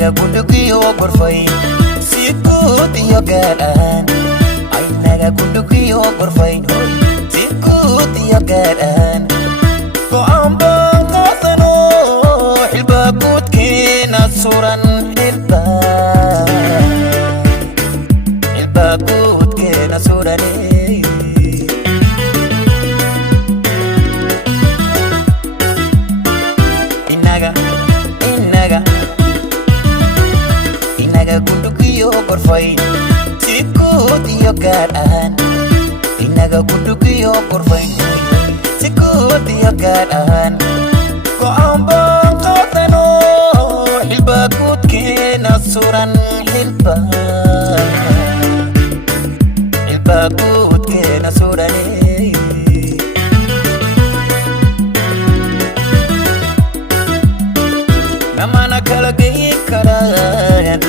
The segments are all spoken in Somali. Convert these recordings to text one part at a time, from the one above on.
inaga gudhugiyo gorfay si guud iyo gaar ahaan inaga gudhugiyo gorfay si guud iyo gaar ahaan go'aan baan qaadano xilba guudkeena suran xilba guudkeena suran gorfay si guud iyo gaar ahaan inaga gudhugiyo gorfay si guud iyo gaar ahaan go'aan baan qaadano xilba guudkeena suran xilba guudkeena suran namana kala geyi karaan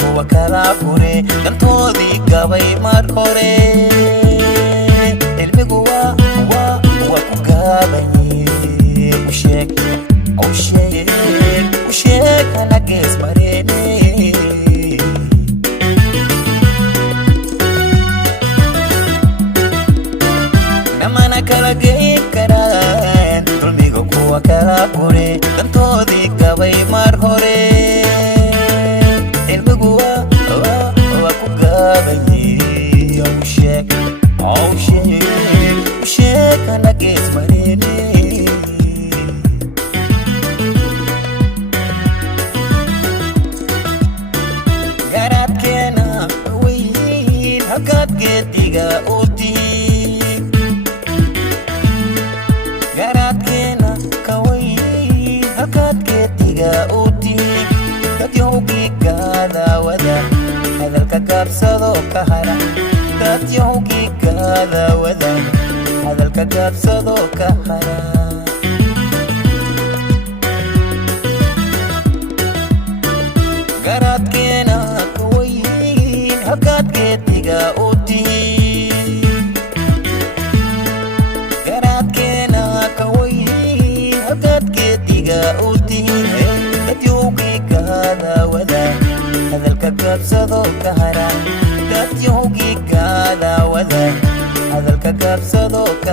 kuwa kala gure dantoodii gabay mar hore ilmigu waa ku gaabanye u sheeg hana gees mareene namana kala geyi karaan dulmiga kuwa kala gure dantoodii gabay mar hore garadkeena weyn halkaad geediga utiin garadkeena ka weyn halkaad geediga utiin dad yahowgii gaadawada hadalka gaabsado ka hara dad yahowgii gaadawada hadalka gaabsado ka hara garadkeena ka weyn halkaad geediga utiin garadkeena ka weyn halkaad geediga utiin dad yahowgii gaadawada hadalka gaabsado ka hara dad yahowgii gaadawada hadalka gaabsado ka